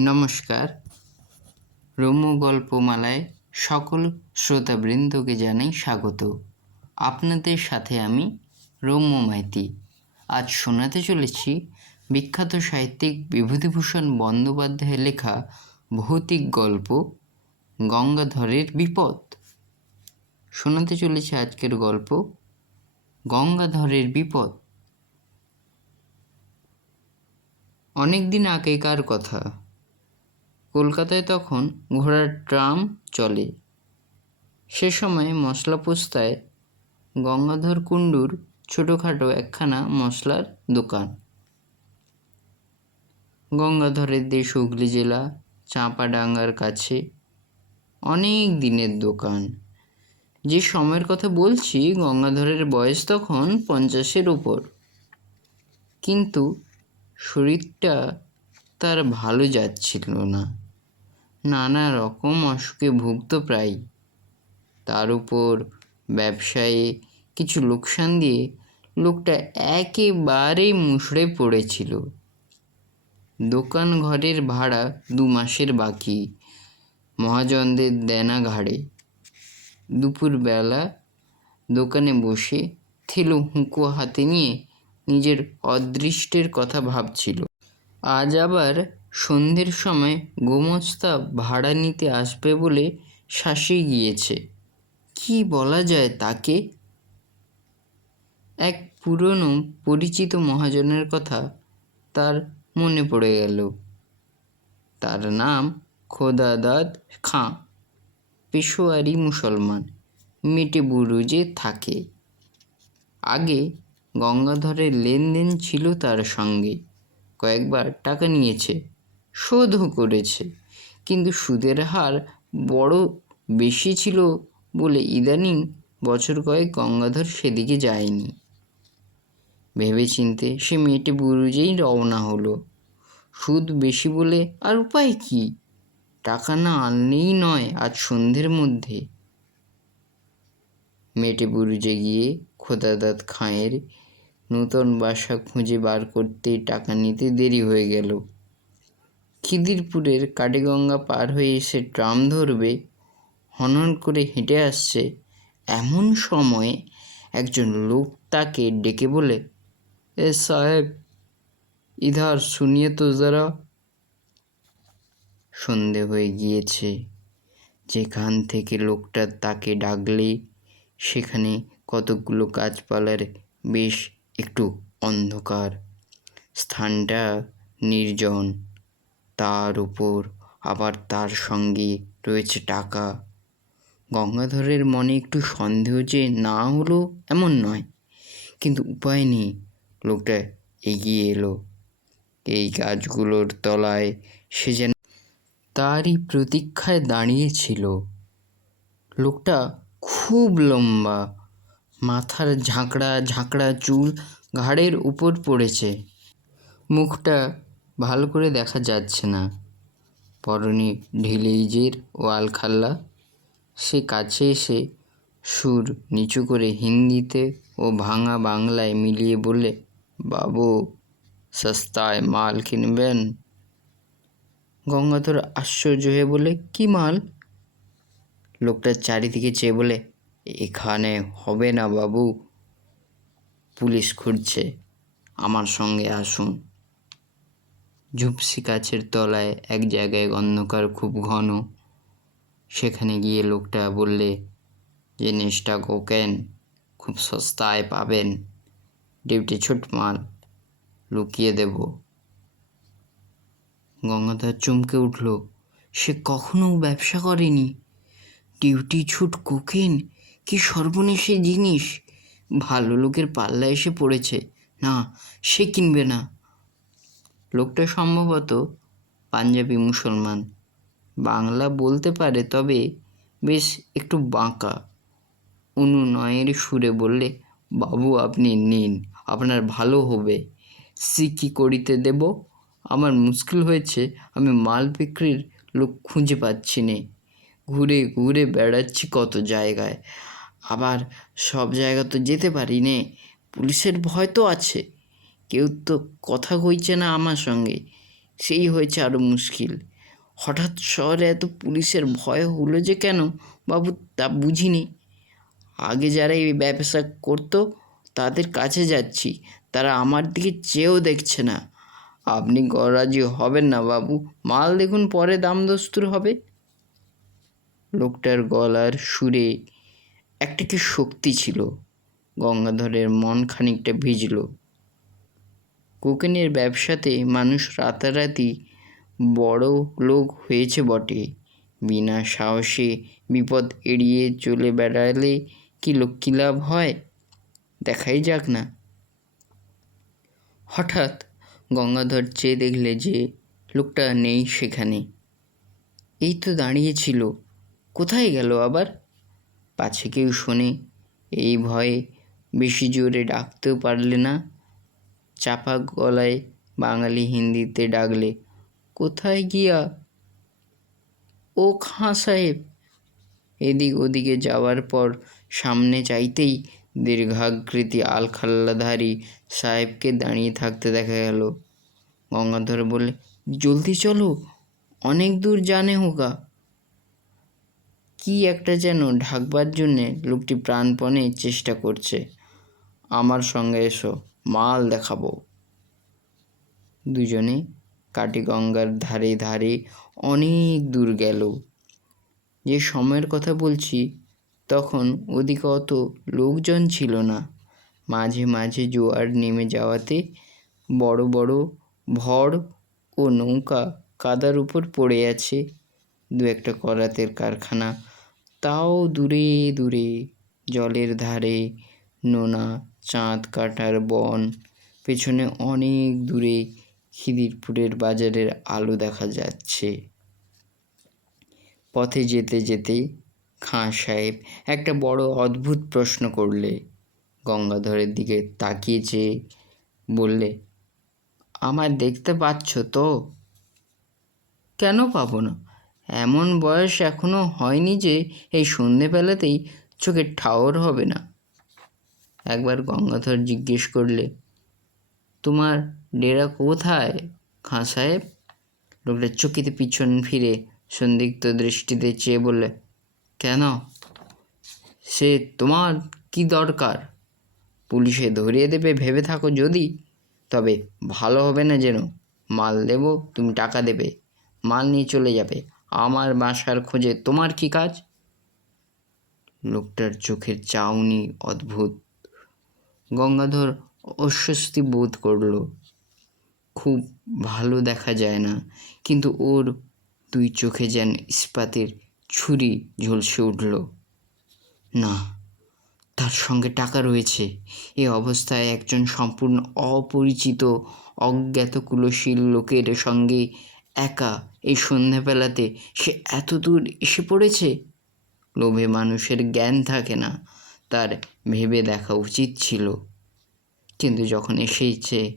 নমস্কার। রম্য গল্পমালায় সকল শ্রোতাবৃন্দকে জানাই স্বাগত। আপনাদের সাথে আমি রম্য মাইতি। আজ শোনাতে চলেছি বিখ্যাত সাহিত্যিক বিভূতিভূষণ বন্দ্যোপাধ্যায়ের লেখা ভৌতিক গল্প গঙ্গাধরের বিপদ। শোনাতে চলেছে আজকের গল্প গঙ্গাধরের বিপদ। অনেক দিন আগেকার কথা। কলকাতায় তখন ঘোড়ার ট্রাম চলে। সে সময় মশলা পোস্তায় গঙ্গাধর কুণ্ডুর ছোটোখাটো একখানা মশলার দোকান। গঙ্গাধরের দেশ হুগলি জেলা, চাঁপাডাঙ্গার কাছে অনেক দিনের দোকান। যে সময়ের কথা বলছি, গঙ্গাধরের বয়স তখন পঞ্চাশের উপর। কিন্তু শরীরটা তার ভালো যাচ্ছিল না। নানা রকম অসুখে ভুগত প্রায় তার উপর ব্যবসায়ে কিছু লোকসান দিয়ে লোকটা একেবারেই মুষড়ে পড়েছিল। দোকান ঘরের ভাড়া দু মাসের বাকি। মহাজনদের দেনা ঘাড়ে। দুপুরবেলা দোকানে বসে থেলো হুঁকো হাতে নিয়ে নিজের অদৃষ্টের কথা ভাবছিল। আজ আবার সন্ধ্যের সময় গোমস্তা ভাড়া নিতে আসবে বলে শাসে গিয়েছে। কি বলা যায় তাকে? এক পুরনো পরিচিত মহাজনের কথা তার মনে পড়ে গেল। তার নাম খোদাদাদ খাঁ, পেশোয়ারি মুসলমান মেটে বুরুজে থাকে। আগে গঙ্গাধরের লেনদেন ছিল তার সঙ্গে। কয়েকবার টাকা নিয়েছে। শোধও করেছে। কিন্তু সুদের হার বড় বেশি ছিল বলে ইদানিং বছর কয়েক গঙ্গাধর সেদিকে যায়নি। ভেবেচিন্তে সে মেয়েটে বুরুজেই রওনা হলো। সুদ বেশি বলে আর উপায় কি? টাকা না আনলেই নয় আজ সন্ধ্যের মধ্যে। মেটে বুরুজে গিয়ে খোদাদাত খাঁয়ের নূতন বাসা খুঁজে বার করতে টাকা নিতে দেরি হয়ে গেল। খিদিরপুরের কাটিগঙ্গা পার হয়ে এসে ট্রাম ধরবে হনন করে হেঁটে আসছে এমন সময়ে একজন লোক তাকে ডেকে বলে, এ সাহেব, ইধার শুনিয়ে তো যারা। সন্ধে হয়ে গিয়েছে, যেখান থেকে লোকটা তাকে ডাকলে সেখানে কতকগুলো গাছপালার বেশ একটু অন্ধকার, স্থানটা নির্জন। তার উপর আবার তার সঙ্গে রয়েছে টাকা। গঙ্গাধরের মনে একটু সন্দেহ যে না হলো এমন নয়, কিন্তু উপায় নেই। লোকটা এগিয়ে এলো। এই গাছগুলোর তলায় সে যেন তারই প্রতীক্ষায় দাঁড়িয়েছিল। লোকটা খুব লম্বা, মাথার ঝাঁকড়া ঝাঁকড়া চুল ঘাড়ের উপর পড়েছে। মুখটা ভালো করে দেখা যাচ্ছে না। পরনে ঢিলেইজের ও আলখাল্লা সে কাছে এসে সুর নিচু করে হিন্দিতে ও ভাঙা বাংলায় মিলিয়ে বললে, বাবু, সস্তায় মাল কিনবেন? গঙ্গাধর আশ্চর্য হয়ে বলে কি মাল? লোকটা চারিদিকে চেয়ে বলে, এখানে হবে না বাবু। পুলিশ খুঁজছে। আমার সঙ্গে আসুন। ঝুপসি গাছের তলায় এক জায়গায় অন্ধকার খুব ঘন। সেখানে গিয়ে লোকটা বললে জিনিসটা কোকেন খুব সস্তায় পাবেন। ডিউটি ছুট মাল, লুকিয়ে দেব। গঙ্গাধর চমকে উঠল, সে কখনো ব্যবসা করেনি? ডিউটি ছুট কোকেন কি সর্বনেশে জিনিস? ভালো লোকের পাল্লা এসে পড়েছে। না, সে কিনবে না। লোকটা সম্ভবত পাঞ্জাবি মুসলমান। বাংলা বলতে পারে, তবে বেশ একটু বাঁকা। অনুনয়ের সুরে বললে, বাবু, আপনি নিন, আপনার ভালো হবে। সিকি করিতে দেব? আমার মুশকিল হয়েছে, আমি মাল বিক্রির লোক খুঁজে পাচ্ছি নে। ঘুরে ঘুরে বেড়াচ্ছি কত জায়গায়। আবার সব জায়গা তো যেতে পারি নে, পুলিশের ভয় তো আছে। কেউ তো কথা কইছে না আমার সঙ্গে। সেই হয়েছে আরও মুশকিল। হঠাৎ শহরে এত পুলিশের ভয় হলো যে কেন? বাবু, তা বুঝিনি। আগে যারা এই ব্যবসা করতো, তাদের কাছে যাচ্ছি। তারা আমার দিকে চেয়েও দেখছে না। আপনি গরাজি হবেন না বাবু। মাল দেখুন, পরে দাম দস্তুর হবে। লোকটার গলার সুরে একটা কি শক্তি ছিল। গঙ্গাধরের মন খানিকটা ভিজল। কোকেনের ব্যবসাতে মানুষ রাতারাতি বড় লোক হয়েছে বটে। বিনা সাহসে বিপদ এড়িয়ে চলে বেড়ালে কি লক্ষ্মী লাভ হয়? দেখাই যাক না। হঠাৎ গঙ্গাধর চেয়ে দেখলে যে লোকটা নেই সেখানে। এই তো দাঁড়িয়েছিল কোথায় গেল আবার? পাছে কেউ শোনে, এই ভয়ে বেশি জোরে ডাকতেও পারলে না। চাপা গলায় বাঙালি হিন্দিতে ডাকলে, কোথায় গিয়া? ও খাঁ সাহেব। এদিক ওদিকে যাওয়ার পর সামনে চাইতেই দীর্ঘাকৃতি আলখাল্লাধারী সাহেবকে দাঁড়িয়ে থাকতে দেখা গেল। গঙ্গাধর বলে জলদি চলো, অনেক দূর জানে হোগা। কি একটা যেন ঢাকবার জন্যে লোকটি প্রাণপণে চেষ্টা করছে। আমার সঙ্গে এসো। মাল দেখাবো। দুজনে কাটিগঙ্গার ধারে ধারে অনেক দূর গেল। যে সময়ের কথা বলছি, তখন ওদিকে অত লোকজন ছিল না। মাঝে মাঝে জোয়ার নেমে যাওয়াতে বড় বড় ভড় ও নৌকা কাদার উপর পড়ে আছে। দু একটা করাতের কারখানা, তাও দূরে দূরে জলের ধারে নোনা চাঁদ কাটার বন। পেছনে অনেক দূরে খিদিরপুরের বাজারের আলো দেখা যাচ্ছে। পথে যেতে যেতে খাঁ সাহেব একটা বড় অদ্ভুত প্রশ্ন করলে। গঙ্গাধরের দিকে তাকিয়ে চেয়ে বললে আমার দেখতে পাচ্ছ তো? কেন পাবো না? এমন বয়স এখনও হয়নি যে এই সন্ধেবেলাতেই চোখের ঠাওর হবে না। একবার গঙ্গাধর জিজ্ঞেস করলে, তোমার ডেরা কোথায়, খাঁ সাহেব? লোকটা চকিতে পিছন ফিরে সন্দিগ্ধ দৃষ্টিতে চেয়ে বললে, কেন? সে তোমার কি দরকার? পুলিশে ধরিয়ে দেবে ভেবে থাকো যদি, তবে ভালো হবে না যেন। মাল দেব, তুমি টাকা দেবে, মাল নিয়ে চলে যাবে। আমার বাসার খোঁজে তোমার কি কাজ? লোকটার চোখের চাউনি অদ্ভুত। গঙ্গাধর অস্বস্তি বোধ করল। খুব ভালো দেখা যায় না, কিন্তু ওর দুই চোখে যেন ইস্পাতের ছুরি ঝলসে উঠল। না, তার সঙ্গে টাকা রয়েছে। এ অবস্থায় একজন সম্পূর্ণ অপরিচিত, অজ্ঞাত কুলশীল লোকের সঙ্গে একা এই সন্ধ্যাবেলাতে সে এত দূর এসে পড়েছে? লোভে মানুষের জ্ঞান থাকে না। তার ভেবে দেখা উচিত ছিল। কিন্তু যখন এসেইছে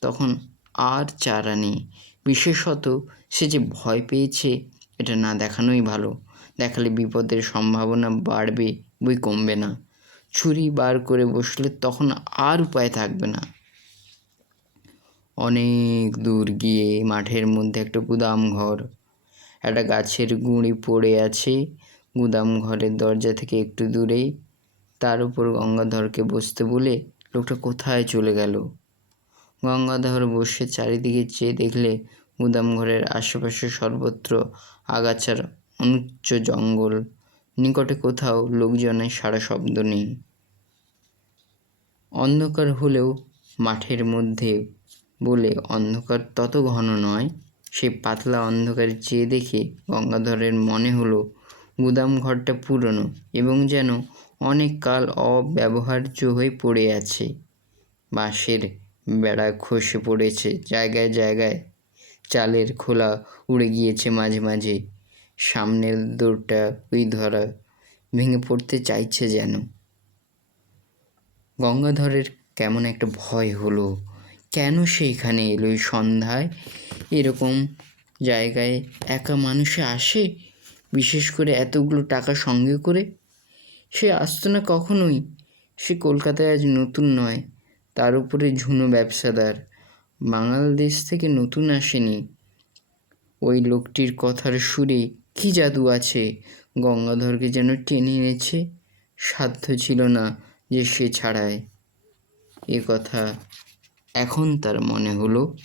তখন আর চারা নেই। বিশেষত সে যে ভয় পেয়েছে, এটা না দেখানোই ভালো। দেখালে বিপদের সম্ভাবনা বাড়বে, বই কমবে না। ছুরি বার করে বসলে তখন আর উপায় থাকবে না। অনেক দূর গিয়ে মাঠের মধ্যে একটা গুদাম ঘর, একটা গাছের গুঁড়ি পড়ে আছে। গুদাম ঘরের দরজা থেকে একটু দূরেই তার উপর গঙ্গাধরকে বসতে বলে লোকটা কোথায় চলে গেল? গঙ্গাধর বসে চারিদিকে চেয়ে দেখলে গুদাম ঘরের আশেপাশে সর্বত্র আগাছার অনুচ্চ জঙ্গল। নিকটে কোথাও লোকজনের সারা শব্দ নেই। অন্ধকার হলেও মাঠের মধ্যে বলে অন্ধকার তত ঘন নয় সে পাতলা অন্ধকার চেয়ে দেখে গঙ্গাধরের মনে হলো, গুদাম ঘরটা পুরনো এবং যেন অনেক কাল অব্যবহার্য হয়ে পড়ে আছে। বাঁশের বেড়া খসে পড়েছে, জায়গায় জায়গায় চালের খোলা উড়ে গিয়েছে মাঝে মাঝে। সামনের দৌড়টা ওই ধরা ভেঙে পড়তে চাইছে যেন। গঙ্গাধরের কেমন একটা ভয় হলো। কেন সেইখানে এলো? সন্ধ্যায় এরকম জায়গায় একা মানুষে আসে? বিশেষ করে এতগুলো টাকা সঙ্গে করে সে আসতো না কখনোই। সে কলকাতায় আজ নতুন নয়, তার উপরে ঝুনো ব্যবসাদার। বাংলাদেশ থেকে নতুন আসেনি। ওই লোকটির কথার সুরে কী জাদু আছে? গঙ্গাধরকে যেন টেনে এনেছে, সাধ্য ছিল না যে সে ছাড়ায়। এ কথা এখন তার মনে হলো।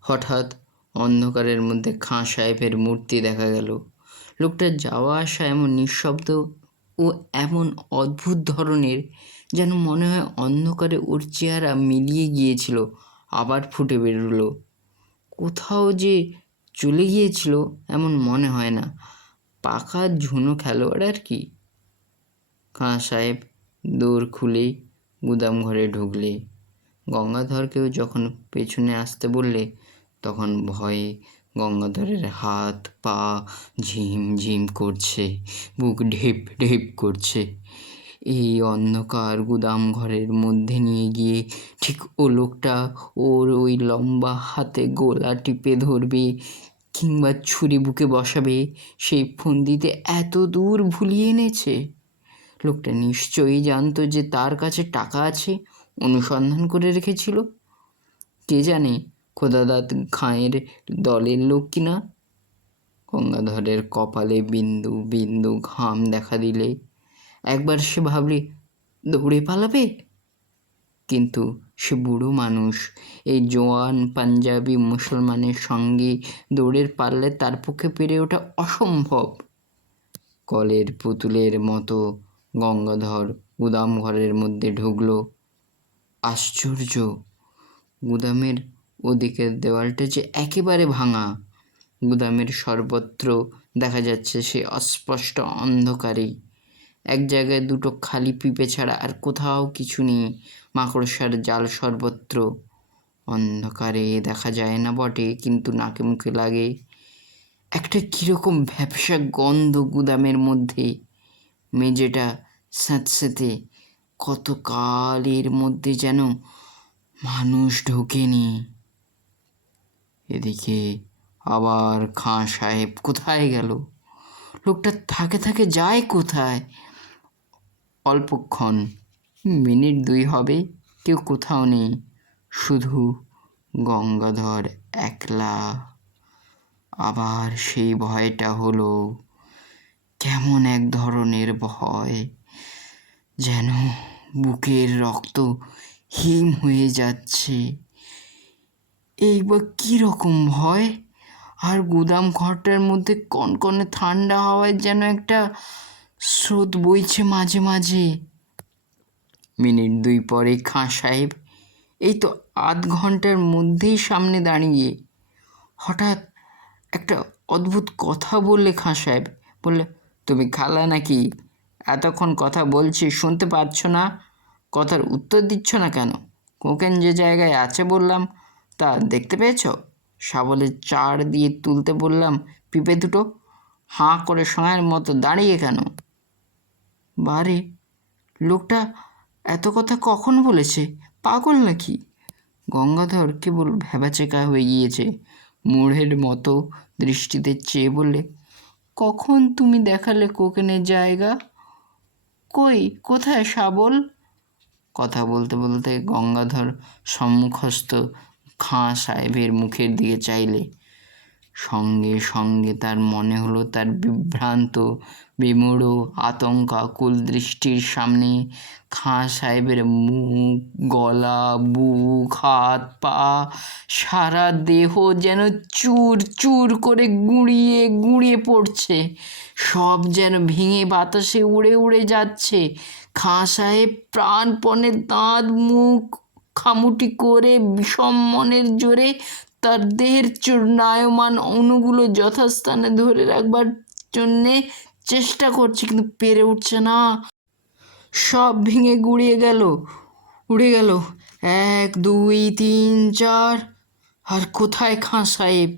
হঠাৎ অন্ধকারের মধ্যে খাঁ সাহেবের মূর্তি দেখা গেল। লোকটার যাওয়া আসা এমন নিঃশব্দ ও এমন অদ্ভুত ধরনের যেন মনে হয় অন্ধকারে ওর চেহারা মিলিয়ে গিয়েছিল, আবার ফুটে বেরোলো। কোথাও যে চলে গিয়েছিল এমন মনে হয় না। পাকা ঝুনো খেলোয়াড় আর কি। খাঁ সাহেব দৌড় খুলে গুদাম ঘরে ঢুকলে। গঙ্গাধরকেও যখন পেছনে আসতে বললে, তখন ভয়ে গঙ্গাধরের হাত পা ঝিম ঝিম করছে, বুক ঢেপ ঢেপ করছে। এই অন্ধকার গুদাম ঘরের মধ্যে নিয়ে গিয়ে ঠিক ও লোকটা ওর ওই লম্বা হাতে গোলা টিপে ধরবে কিংবা ছুরি বুকে বসাবে, সেই ফন্দিতে এত দূর ভুলিয়ে এনেছে। লোকটা নিশ্চয়ই জানতো যে তার কাছে টাকা আছে, অনুসন্ধান করে রেখেছিল। কে জানে খোদাদাত খাঁয়ের দলের লোক কিনা গঙ্গাধরের কপালে বিন্দু বিন্দু ঘাম দেখা দিলে। একবার সে ভাবলে, দৌড়ে পালাবে? কিন্তু সে বুড়ো মানুষ, এই জোয়ান পাঞ্জাবি মুসলমানের সঙ্গে দৌড়ের পারলে তার পক্ষে পেরে ওঠা অসম্ভব। কলের পুতুলের মতো গঙ্গাধর গুদাম ঘরের মধ্যে ঢুকল। আশ্চর্য, গুদামের ওদিকের দেওয়ালটা যে একেবারে ভাঙা। গুদামের সর্বত্র দেখা যাচ্ছে সে অস্পষ্ট অন্ধকারে এক জায়গায় দুটো খালি পিপে ছাড়া আর কোথাও কিছু নেই, মাকড়সার জাল সর্বত্র। অন্ধকারে দেখা যায় না বটে, কিন্তু নাকে মুখে লাগে একটা কীরকম ভ্যাপসা গন্ধ গুদামের মধ্যে। মেঝেটা স্যাঁতস্যাঁতে কত কালের মধ্যে যেন মানুষ ঢোকেনি। এদিকে আবার খাঁ সাহেব কোথায় গেল? লোকটা থাকে থাকে যায় কোথায়? অল্পক্ষণ, মিনিট দুই হবে, কেউ কোথাও নেই, শুধু গঙ্গাধর একলা। আবার সেই ভয়টা হলো, কেমন এক ধরনের ভয়, যেন বুকের রক্ত হিম হয়ে যাচ্ছে। এই বা কীরকম ভয় আর গুদাম ঘরটার মধ্যে কনকনে ঠান্ডা হাওয়ায় যেন একটা স্রোত বইছে মাঝে মাঝে। মিনিট দুই পরে খাঁ সাহেব, এই তো আধ ঘণ্টার মধ্যেই সামনে দাঁড়িয়ে। হঠাৎ একটা অদ্ভুত কথা বললে খাঁ সাহেব, বললে, তুমি খালা নাকি? এতক্ষণ কথা বলছি, শুনতে পাচ্ছ না? কথার উত্তর দিচ্ছ না কেন? কোকেন যে জায়গায় আছে বললাম তা দেখতে পেয়েছ? শাবলের চার দিয়ে তুলতে বললাম, পিপে দুটো, হাঁ করে সময়ের মতো দাঁড়িয়ে কেন? বারে, লোকটা এত কথা কখন বলেছে? পাগল নাকি? গঙ্গাধর কেবল ভ্যাবাচেকা হয়ে গিয়েছে। মূঢ়ের মতো দৃষ্টিতে চেয়ে বললে, কখন তুমি দেখালে কোকেনের জায়গা? কই, কোথায় শাবল? কথা বলতে বলতে গঙ্গাধর সম্মুখস্থ খাঁ সাহেবের মুখের দিকে চাইলে। সঙ্গে সঙ্গে তার মনে হলো তার বিভ্রান্ত, বিমূঢ়, আতঙ্কাকুল দৃষ্টির সামনে খাঁ সাহেবের মুখ, গলা, বুক, হাত, পা, সারা দেহ যেন চুর চুর করে গুঁড়িয়ে গুঁড়িয়ে পড়ছে। সব যেন ভেঙে বাতাসে উড়ে উড়ে যাচ্ছে। খাঁ সাহেব প্রাণপণে দাঁত, মুখ খামুটি করে বিষম্মনের জোরে তার দেহের চূর্ণায়মান অণুগুলো যথাস্থানে ধরে রাখবার জন্যে চেষ্টা করছে, কিন্তু পেরে উঠছে না। সব ভেঙে গুড়িয়ে গেল, উড়ে গেল। এক, দুই, তিন, চার। আর কোথায় খাঁ সাহেব?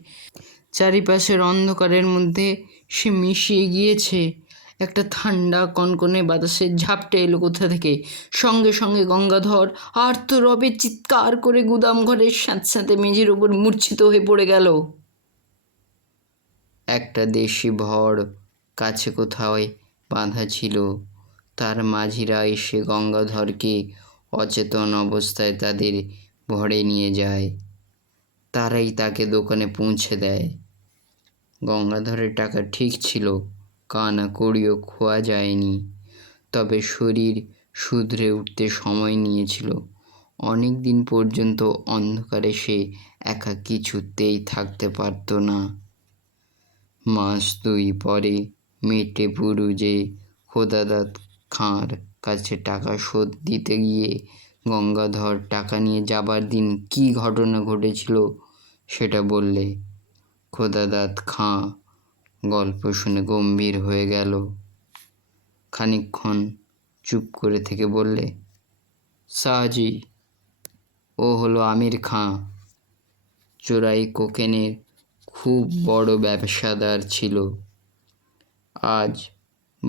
চারিপাশের অন্ধকারের মধ্যে সে মিশিয়ে গিয়েছে। একটা ঠান্ডা কনকনে বাতাসের ঝাপটে এলো কোথা থেকে? সঙ্গে সঙ্গে গঙ্গাধর আর তো রবে চিৎকার করে গুদাম ঘরের সাথে সাথে মেঝের ওপর মূর্ছিত হয়ে পড়ে গেল। একটা দেশি ভর কাছে কোথাও বাঁধা ছিল, তার মাঝিরা এসে গঙ্গাধরকে অচেতন অবস্থায় তাদের ভরে নিয়ে যায়। তারাই তাকে দোকানে পৌঁছে দেয়। গঙ্গাধরের টাকা ঠিক ছিল কানা কড়িও খোয়া যায়নি। তবে শরীর শুধরে উঠতে সময় নিয়েছিল। অনেক দিন পর্যন্ত অন্ধকারে সে একা কিছুতেই থাকতে পারত না। মাস দুই পরে মেটে বুরুজে খোদাদাত খাঁর কাছে টাকা শোধ দিতে গিয়ে গঙ্গাধর টাকা নিয়ে যাবার দিন কি ঘটনা ঘটেছিল সেটা বললে, খোদাদাত খাঁ গল্প শুনে গম্ভীর হয়ে গেল। খানিকক্ষণ চুপ করে থেকে বললে শাহজি ও হলো আমির খাঁ। চোরাই কোকেনের খুব বড় ব্যবসাদার ছিল। আজ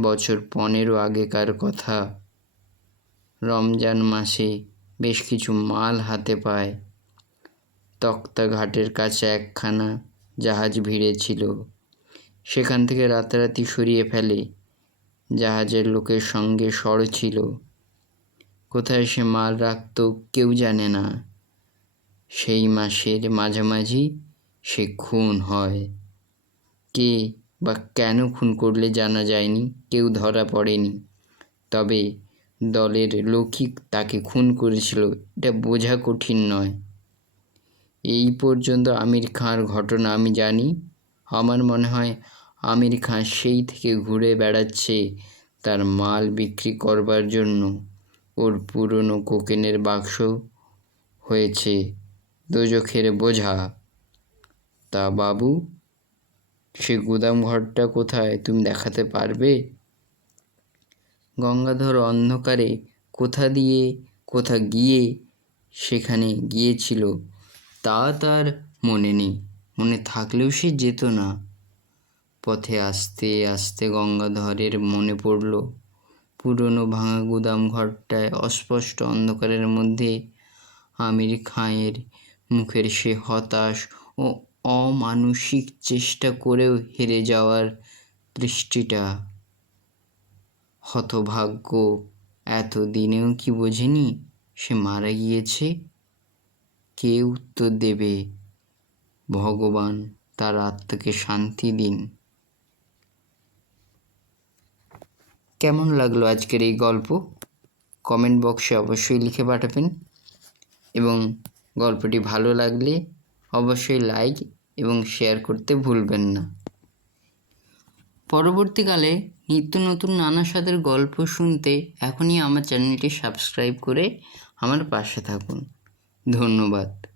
বছর পনেরো আগেকার কথা। রমজান মাসে বেশ কিছু মাল হাতে পায়। তক্তা ঘাটের কাছে একখানা জাহাজ ভিড়ে ছিল সেখান থেকে রাতারাতি সরিয়ে ফেলে। জাহাজের লোকের সঙ্গে সর ছিল। কোথায় সে মাল রাখত কেউ জানে না। সেই মাসের মাঝামাঝি সে খুন হয়। কে বা কেন খুন করলে জানা যায়নি, কেউ ধরা পড়েনি। তবে দলের লোকই তাকে খুন করেছিল, এটা বোঝা কঠিন নয়। এই পর্যন্ত আমির খাঁর ঘটনা আমি জানি। আমার মনে হয় আমির খাঁ সেই থেকে ঘুরে বেড়াচ্ছে তার মাল বিক্রি করবার জন্য। ওর পুরনো কোকেনের বাক্স হয়েছে দোজখের বোঝা। তা বাবু, সে গুদাম ঘরটা কোথায় তুমি দেখাতে পারবে? গঙ্গাধর অন্ধকারে কোথা দিয়ে, কোথা গিয়ে সেখানে গিয়েছিল তা তার মনে নেই। মনে থাকলেও সে যেত না। পথে আসতে আসতে গঙ্গাধরের মনে পড়ল, পুরনো ভাঙা গুদাম ঘরটায় অস্পষ্ট অন্ধকারের মধ্যে আমির খাঁয়ের মুখের সে হতাশ ও অমানসিক চেষ্টা করেও হেরে যাওয়ার দৃষ্টিটা। হতভাগ্য এত দিনেও কি বোঝেনি সে মারা গিয়েছে? কে উত্তর দেবে? ভগবান তার আত্মাকে শান্তি দিন। কেমন লাগল আজকের এই গল্প? কমেন্ট বক্সে অবশ্যই লিখে পাঠাবেন। এবং গল্পটি ভালো লাগলে অবশ্যই লাইক এবং শেয়ার করতে ভুলবেন না। পরবর্তীকালে নিত্য নতুন নানা স্বাদের গল্প শুনতে এখনই আমার চ্যানেলটি সাবস্ক্রাইব করে আমার পাশে থাকুন। ধন্যবাদ।